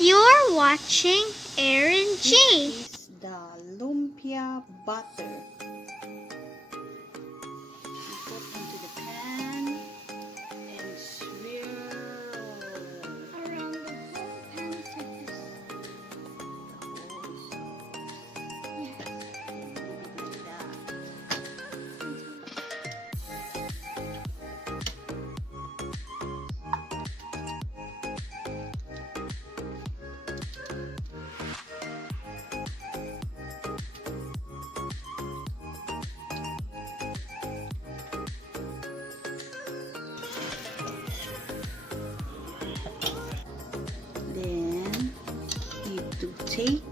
You're watching Aaron G. This is the lumpia butter. You put into the pan and swirl Around the whole pan surface. like that. Then you to take